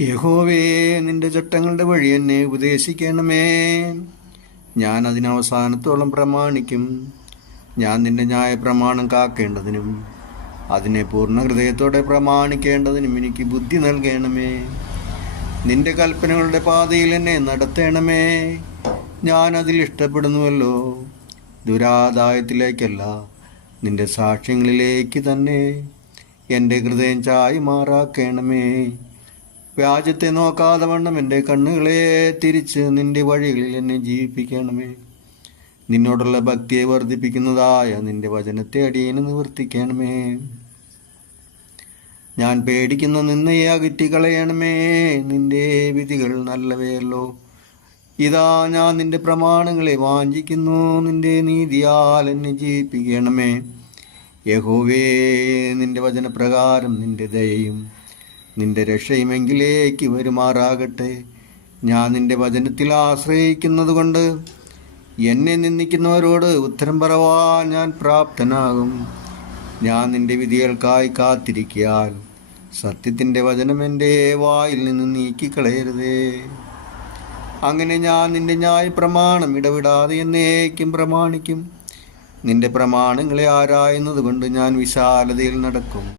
യഹോവേ നിന്റെ ചട്ടങ്ങളുടെ വഴി എന്നെ ഉപദേശിക്കണമേ. ഞാൻ അതിനവസാനത്തോളം പ്രമാണിക്കും. ഞാൻ നിന്റെ ന്യായ പ്രമാണം കാക്കേണ്ടതിനും അതിനെ പൂർണ ഹൃദയത്തോടെ പ്രമാണിക്കേണ്ടതിനും എനിക്ക് ബുദ്ധി നൽകണമേ. നിന്റെ കൽപ്പനകളുടെ പാതയിൽ എന്നെ നടത്തണമേ. ഞാൻ അതിൽ ഇഷ്ടപ്പെടുന്നുവല്ലോ. ദുരാദായത്തിലേക്കല്ല നിന്റെ സാക്ഷ്യങ്ങളിലേക്ക് തന്നെ എന്റെ ഹൃദയം ചായി മാറാക്കണമേ വ്യാജത്തെ നോക്കാതെ വണ്ണം എന്റെ കണ്ണുകളെ തിരിച്ച് നിന്റെ വഴികളിൽ എന്നെ ജീവിപ്പിക്കണമേ. നിന്നോടുള്ള ഭക്തിയെ വർദ്ധിപ്പിക്കുന്നതായ നിന്റെ വചനത്തെ അടിയന് നിവർത്തിക്കണമേ. ഞാൻ പേടിക്കുന്ന നിന്നയെ അകറ്റിക്കളയണമേ നിന്റെ വിധികൾ നല്ലവയല്ലോ. ഇതാ ഞാൻ നിന്റെ പ്രമാണങ്ങളെ വാഞ്ചിക്കുന്നു. നിന്റെ നീതിയാൽ എന്നെ ജീവിപ്പിക്കണമേ. യഹോവേ നിന്റെ വചനപ്രകാരം നിന്റെ ദയയും നിന്റെ രക്ഷയുമെങ്കിലേക്ക് വരുമാറാകട്ടെ. ഞാൻ നിന്റെ വചനത്തിൽ ആശ്രയിക്കുന്നതുകൊണ്ട് എന്നെ നിന്ദിക്കുന്നവരോട് ഉത്തരം പറവാൻ ഞാൻ പ്രാപ്തനാകും. ഞാൻ നിന്റെ വിധികൾക്കായി കാത്തിരിക്കാൻ സത്യത്തിന്റെ വചനം എന്റെ വായിൽ നിന്ന് നീക്കിക്കളയരുതേ. അങ്ങനെ ഞാൻ നിന്റെ ന്യായ പ്രമാണം ഇടവിടാതെ എന്നേക്കും പ്രമാണിക്കും. നിന്റെ പ്രമാണങ്ങളെ ആരായുന്നത് കൊണ്ട് ഞാൻ വിശാലതയിൽ നടക്കും.